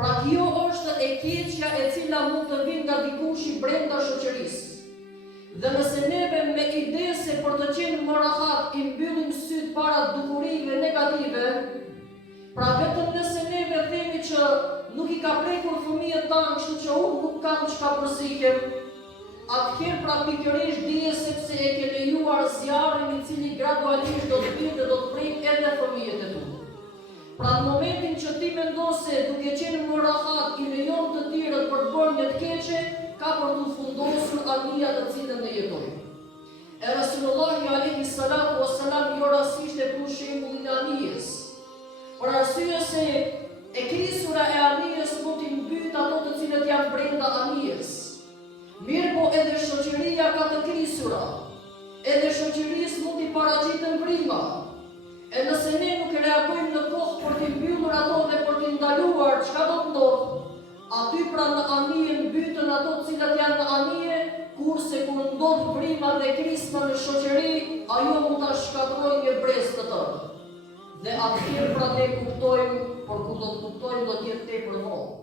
Pra kjo është e keqja e cila mund të vinë nga dikush i brenda shoqërisë. Dhe nëse neve me ide se për të qenë më rahat i mbyllim syt para dukurive negative, pra vetëm nëse neve themi që nuk i ka prekur fëmijët tanë, kështu që unë nuk kam çka përzihem, atëherë pra pikërisht dije sepse e ke lejuar zjarrin i cili gradualisht do të vijë dhe do të prek edhe fëmijët e tu. Pra në momentin që ti mendon se duke qenë më rahat i lejon të tjerët për të bërë një të keqe, ka për të fundosur anija të cilën ne jetojmë. E Rasulullahi alayhi salatu wassalam jo rastisht e pru shembullin e anijes. Për arsye se e krisura e anijes mund t'i mbyt ato të cilët janë brenda anijes. Mirë po edhe shoqëria ka të krisura. Edhe shoqërisë mund t'i paraqiten vrima. E nëse ne nuk reagojmë në kohë për t'i mbyllur ato dhe për t'i ndaluar, çka do të ndodhë? Aty pra në anije mbytën ato të cilat janë në anije, kurse kur ndodh vrima dhe krisma në shoqëri, ajo mund ta shkatrojë një brez të tërë. Dhe atëherë pra ne kuptojmë, por kur do të kuptojmë do të jetë tepër vonë.